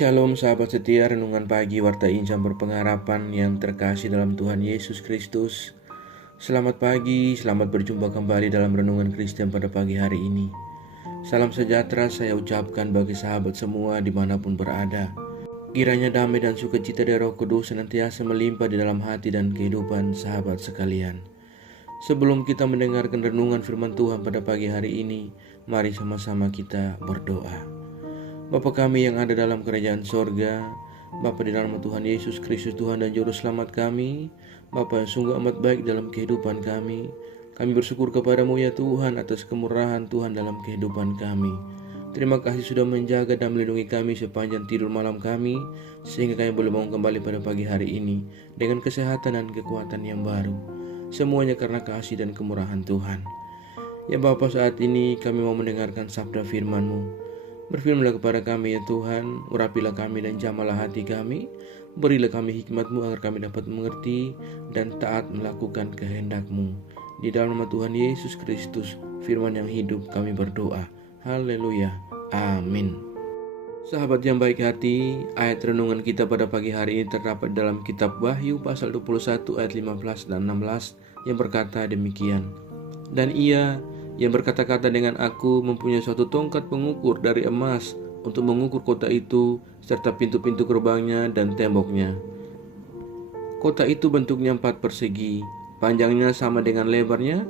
Shalom sahabat setia, renungan pagi Warta Injam Berpengharapan yang terkasih dalam Tuhan Yesus Kristus. Selamat pagi, selamat berjumpa kembali dalam renungan Kristen pada pagi hari ini. Salam sejahtera saya ucapkan bagi sahabat semua dimanapun berada. Kiranya damai dan sukacita dari Roh Kudus senantiasa melimpah di dalam hati dan kehidupan sahabat sekalian. Sebelum kita mendengarkan renungan firman Tuhan pada pagi hari ini, mari sama-sama kita berdoa. Bapa kami yang ada dalam kerajaan sorga, Bapa di dalam Tuhan Yesus Kristus Tuhan dan Juru Selamat kami, Bapa yang sungguh amat baik dalam kehidupan kami. Kami bersyukur kepadamu ya Tuhan atas kemurahan Tuhan dalam kehidupan kami. Terima kasih sudah menjaga dan melindungi kami sepanjang tidur malam kami, sehingga kami boleh bangun kembali pada pagi hari ini dengan kesehatan dan kekuatan yang baru. Semuanya karena kasih dan kemurahan Tuhan. Ya Bapa, saat ini kami mau mendengarkan sabda firman-Mu. Berfirmanlah kepada kami ya Tuhan, urapilah kami dan jamalah hati kami, berilah kami hikmat-Mu agar kami dapat mengerti dan taat melakukan kehendak-Mu. Di dalam nama Tuhan Yesus Kristus, firman yang hidup kami berdoa. Haleluya, amin. Sahabat yang baik hati, ayat renungan kita pada pagi hari ini terdapat dalam kitab Wahyu pasal 21 ayat 15 dan 16 yang berkata demikian. Dan ia yang berkata-kata dengan aku mempunyai suatu tongkat pengukur dari emas untuk mengukur kota itu serta pintu-pintu gerbangnya dan temboknya. Kota itu bentuknya 4 persegi, panjangnya sama dengan lebarnya,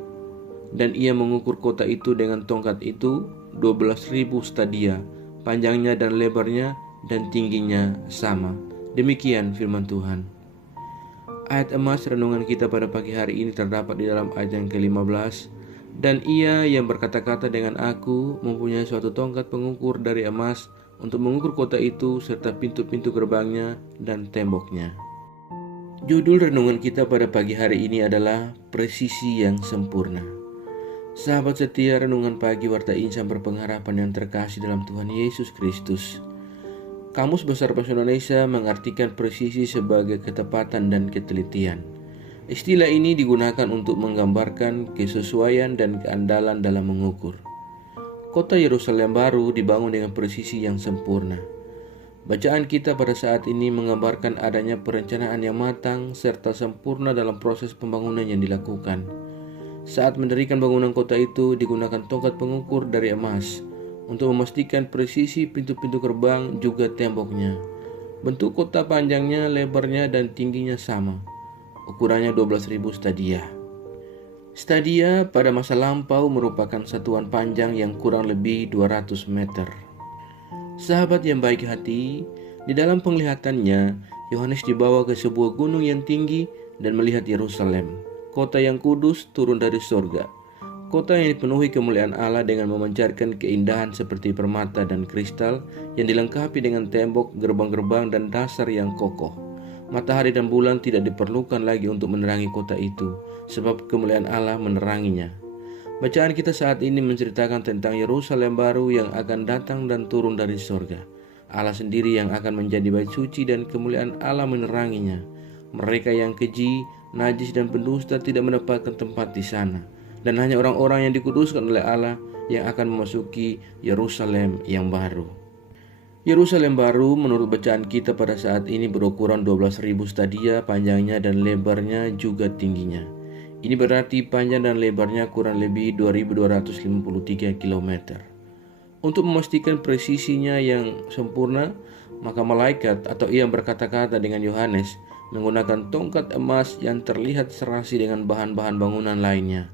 dan ia mengukur kota itu dengan tongkat itu 12.000 stadia, panjangnya dan lebarnya dan tingginya sama. Demikian firman Tuhan. Ayat emas renungan kita pada pagi hari ini terdapat di dalam ayat yang ke-15. Dan ia yang berkata-kata dengan aku mempunyai suatu tongkat pengukur dari emas untuk mengukur kota itu serta pintu-pintu gerbangnya dan temboknya. Judul renungan kita pada pagi hari ini adalah presisi yang sempurna. Sahabat setia, renungan pagi Warta Injam Berpengharapan yang terkasih dalam Tuhan Yesus Kristus. Kamus Besar Bahasa Indonesia mengartikan presisi sebagai ketepatan dan ketelitian. Istilah ini digunakan untuk menggambarkan kesesuaian dan keandalan dalam mengukur. Kota Yerusalem baru dibangun dengan presisi yang sempurna. Bacaan kita pada saat ini menggambarkan adanya perencanaan yang matang serta sempurna dalam proses pembangunan yang dilakukan. Saat mendirikan bangunan kota itu digunakan tongkat pengukur dari emas untuk memastikan presisi pintu-pintu gerbang juga temboknya. Bentuk kota panjangnya, lebarnya, dan tingginya sama. Ukurannya 12.000 stadia. Stadia pada masa lampau merupakan satuan panjang yang kurang lebih 200 meter. Sahabat yang baik hati, di dalam penglihatannya, Yohanes dibawa ke sebuah gunung yang tinggi dan melihat Yerusalem, kota yang kudus turun dari sorga. Kota yang dipenuhi kemuliaan Allah dengan memancarkan keindahan seperti permata dan kristal yang dilengkapi dengan tembok, gerbang-gerbang, dan dasar yang kokoh. Matahari dan bulan tidak diperlukan lagi untuk menerangi kota itu, sebab kemuliaan Allah meneranginya. Bacaan kita saat ini menceritakan tentang Yerusalem baru yang akan datang dan turun dari sorga. Allah sendiri yang akan menjadi bait suci dan kemuliaan Allah meneranginya. Mereka yang keji, najis, dan pendusta tidak mendapatkan tempat di sana, dan hanya orang-orang yang dikuduskan oleh Allah yang akan memasuki Yerusalem yang baru. Yerusalem baru menurut bacaan kita pada saat ini berukuran 12.000 stadia panjangnya dan lebarnya juga tingginya. Ini berarti panjang dan lebarnya kurang lebih 2.253 km. Untuk memastikan presisinya yang sempurna, maka malaikat atau ia yang berkata-kata dengan Yohanes menggunakan tongkat emas yang terlihat serasi dengan bahan-bahan bangunan lainnya.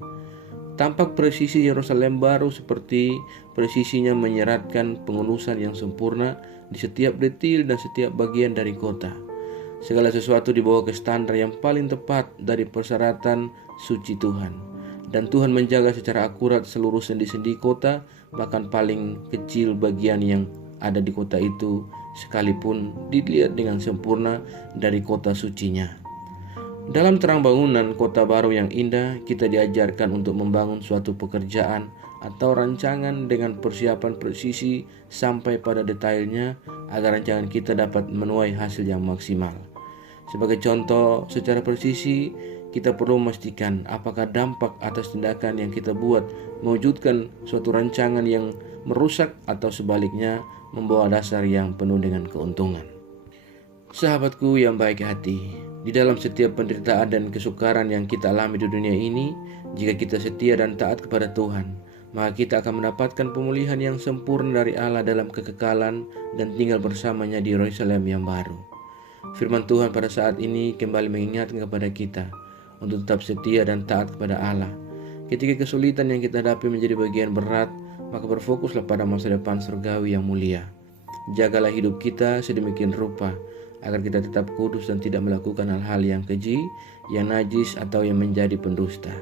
Tampak presisi Yerusalem baru seperti presisinya menyeratkan pengurusan yang sempurna di setiap detil dan setiap bagian dari kota. Segala sesuatu dibawa ke standar yang paling tepat dari persyaratan suci Tuhan. Dan Tuhan menjaga secara akurat seluruh sendi-sendi kota, bahkan paling kecil bagian yang ada di kota itu, sekalipun dilihat dengan sempurna dari kota sucinya. Dalam terang bangunan kota baru yang indah, kita diajarkan untuk membangun suatu pekerjaan atau rancangan dengan persiapan presisi sampai pada detailnya agar rancangan kita dapat menuai hasil yang maksimal. Sebagai contoh, secara presisi kita perlu memastikan apakah dampak atas tindakan yang kita buat mewujudkan suatu rancangan yang merusak atau sebaliknya membawa dasar yang penuh dengan keuntungan. Sahabatku yang baik hati, di dalam setiap penderitaan dan kesukaran yang kita alami di dunia ini, jika kita setia dan taat kepada Tuhan, maka kita akan mendapatkan pemulihan yang sempurna dari Allah dalam kekekalan dan tinggal bersamanya di Yerusalem yang baru. Firman Tuhan pada saat ini kembali mengingatkan kepada kita untuk tetap setia dan taat kepada Allah. Ketika kesulitan yang kita hadapi menjadi bagian berat, maka berfokuslah pada masa depan surgawi yang mulia. Jagalah hidup kita sedemikian rupa agar kita tetap kudus dan tidak melakukan hal-hal yang keji, yang najis atau yang menjadi pendusta.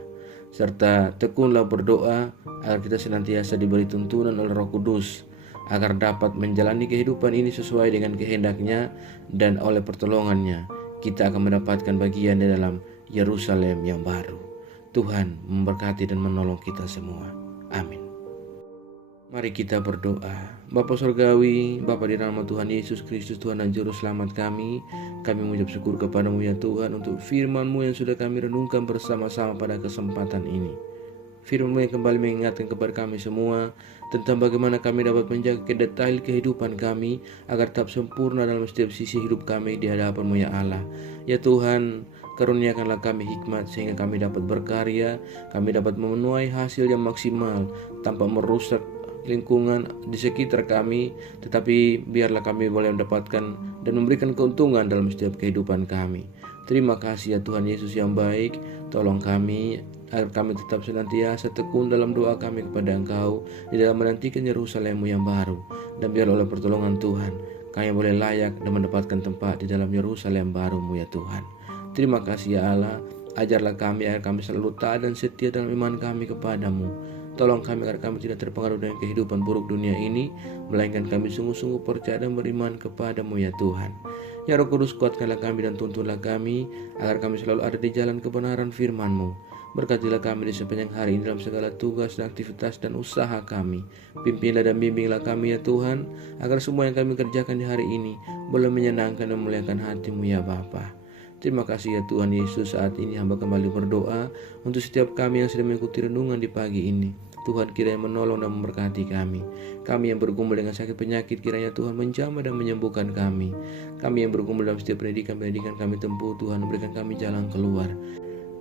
Serta tekunlah berdoa agar kita senantiasa diberi tuntunan oleh Roh Kudus agar dapat menjalani kehidupan ini sesuai dengan kehendak-Nya, dan oleh pertolongan-Nya kita akan mendapatkan bagian di dalam Yerusalem yang baru. Tuhan memberkati dan menolong kita semua. Amin. Mari kita berdoa. Bapa Surgawi, Bapa di nama Tuhan Yesus Kristus, Tuhan dan Juru Selamat kami mengucap syukur kepada-Mu ya Tuhan untuk firman-Mu yang sudah kami renungkan bersama-sama pada kesempatan ini. Firman-Mu yang kembali mengingatkan kepada kami semua tentang bagaimana kami dapat menjaga detail kehidupan kami agar tetap sempurna dalam setiap sisi hidup kami di hadapan-Mu ya Allah. Ya Tuhan, karuniakanlah kami hikmat sehingga kami dapat berkarya, kami dapat memenuhi hasil yang maksimal tanpa merusak lingkungan di sekitar kami, tetapi biarlah kami boleh mendapatkan dan memberikan keuntungan dalam setiap kehidupan kami. Terima kasih ya Tuhan Yesus yang baik, tolong kami agar kami tetap senantiasa tekun dalam doa kami kepada Engkau di dalam menantikan Yerusalem-Mu yang baru, dan biar oleh pertolongan Tuhan kami boleh layak dan mendapatkan tempat di dalam Yerusalem baru-Mu ya Tuhan. Terima kasih ya Allah, ajarlah kami agar kami selalu taat dan setia dalam iman kami kepadamu. Tolong kami agar kami tidak terpengaruh dengan kehidupan buruk dunia ini, melainkan kami sungguh-sungguh percaya dan beriman kepadamu ya Tuhan. Ya Roh Kudus, kuatkanlah kami dan tuntunlah kami agar kami selalu ada di jalan kebenaran firman-Mu. Berkatilah kami di sepanjang hari ini dalam segala tugas dan aktivitas dan usaha kami. Pimpinlah dan bimbinglah kami ya Tuhan, agar semua yang kami kerjakan di hari ini boleh menyenangkan dan memuliakan hati-Mu ya Bapa. Terima kasih ya Tuhan Yesus, saat ini hamba kembali berdoa untuk setiap kami yang sedang mengikuti renungan di pagi ini. Tuhan kiranya menolong dan memberkati kami. Kami yang bergumul dengan sakit penyakit, kiranya Tuhan menjamah dan menyembuhkan kami. Kami yang bergumul dalam setiap pendidikan kami tempuh, Tuhan berikan kami jalan keluar.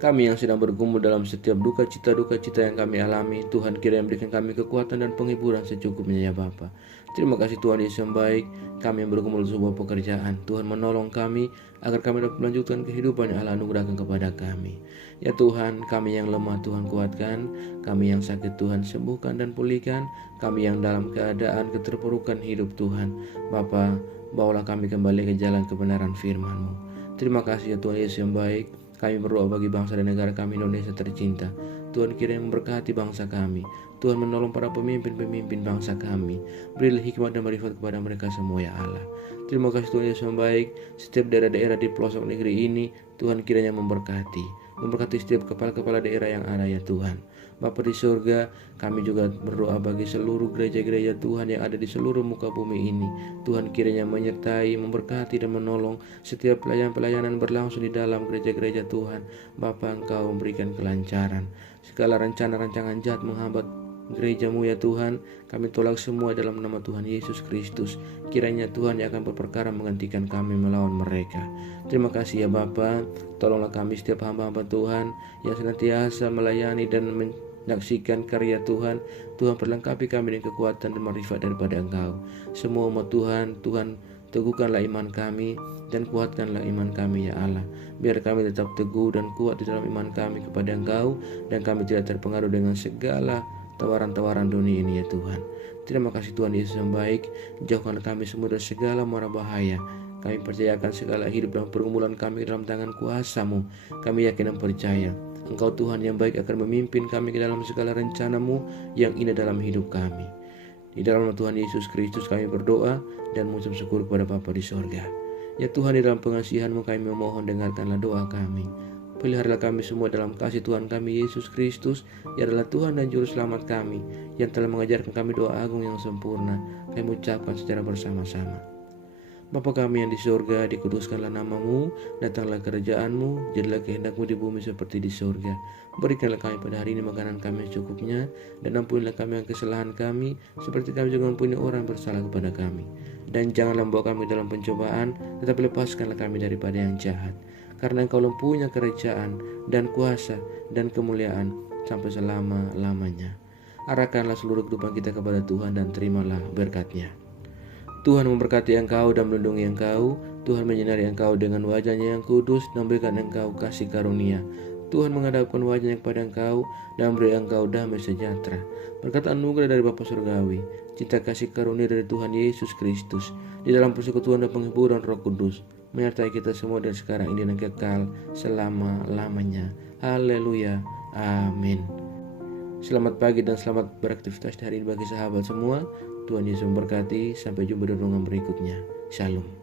Kami yang sedang bergumul dalam setiap duka cita yang kami alami, Tuhan kiranya berikan kami kekuatan dan penghiburan secukupnya ya Bapa. Terima kasih Tuhan Yesus yang baik. Kami yang bergumul di sebuah pekerjaan, Tuhan menolong kami agar kami dapat melanjutkan kehidupan yang Allah anugerahkan kepada kami. Ya Tuhan, kami yang lemah Tuhan kuatkan, kami yang sakit Tuhan sembuhkan dan pulihkan, kami yang dalam keadaan keterpurukan hidup Tuhan. Bapa, bawalah kami kembali ke jalan kebenaran firman-Mu. Terima kasih ya Tuhan Yesus yang baik. Kami berdoa bagi bangsa dan negara kami Indonesia tercinta. Tuhan kiranya memberkati bangsa kami. Tuhan menolong para pemimpin-pemimpin bangsa kami. Berilah hikmat dan marifat kepada mereka semua ya Allah. Terima kasih Tuhan Yesus yang baik. Setiap daerah-daerah di pelosok negeri ini, Tuhan kiranya memberkati. Memberkati setiap kepala-kepala daerah yang ada ya Tuhan. Bapa di surga, kami juga berdoa bagi seluruh gereja-gereja Tuhan yang ada di seluruh muka bumi ini. Tuhan kiranya menyertai, memberkati dan menolong setiap pelayanan berlangsung di dalam gereja-gereja Tuhan. Bapa, Engkau memberikan kelancaran. Segala rencana-rancangan jahat menghambat gereja-Mu ya Tuhan, kami tolak semua dalam nama Tuhan Yesus Kristus. Kiranya Tuhan yang akan berperkara menggantikan kami melawan mereka. Terima kasih ya Bapa. Tolonglah kami setiap hamba-hamba Tuhan yang senantiasa melayani dan menyaksikan karya Tuhan. Tuhan perlengkapi kami dengan kekuatan dan marifat daripada Engkau. Semua umat Tuhan, Tuhan teguhkanlah iman kami dan kuatkanlah iman kami ya Allah. Biar kami tetap teguh dan kuat di dalam iman kami kepada Engkau, dan kami tidak terpengaruh dengan segala tawaran-tawaran dunia ini ya Tuhan. Terima kasih Tuhan Yesus yang baik. Jauhkan kami semua dari segala mara bahaya. Kami percayakan segala hidup dan pergumulan kami dalam tangan kuasa-Mu. Kami yakin dan percaya Engkau Tuhan yang baik akan memimpin kami ke dalam segala rencana-Mu yang indah dalam hidup kami. Di dalam nama Tuhan Yesus Kristus kami berdoa dan mengucap syukur kepada Bapa di sorga. Ya Tuhan, di dalam pengasihan-Mu kami memohon, dengarkanlah doa kami. Peliharalah kami semua dalam kasih Tuhan kami Yesus Kristus, yang adalah Tuhan dan Juru Selamat kami, yang telah mengajarkan kami doa agung yang sempurna. Kami ucapkan secara bersama-sama. Bapa kami yang di surga, dikuduskanlah namamu, datanglah kerajaan-Mu, jadilah kehendak-Mu di bumi seperti di surga. Berikanlah kami pada hari ini makanan kami secukupnya, dan ampunilah kami yang kesalahan kami, seperti kami juga mengampuni orang yang bersalah kepada kami. Dan janganlah membawa kami dalam pencobaan, tetapi lepaskanlah kami daripada yang jahat. Karena Engkau mempunyai kerajaan, dan kuasa, dan kemuliaan, sampai selama-lamanya. Arahkanlah seluruh kehidupan kita kepada Tuhan dan terimalah berkat-Nya. Tuhan memberkati engkau dan melindungi engkau. Tuhan menyinari engkau dengan wajah-Nya yang kudus dan memberikan engkau kasih karunia. Tuhan menghadapkan wajah-Nya kepada engkau dan memberi engkau damai sejahtera. Berkat anugerah dari Bapa Surgawi, cinta kasih karunia dari Tuhan Yesus Kristus, di dalam persekutuan dan penghiburan Roh Kudus, menyertai kita semua dari sekarang ini dan kekal selama-lamanya. Haleluya. Amin. Selamat pagi dan selamat beraktivitas hari ini bagi sahabat semua. Tuhan Yesus memberkati. Sampai jumpa di renungan berikutnya. Shalom.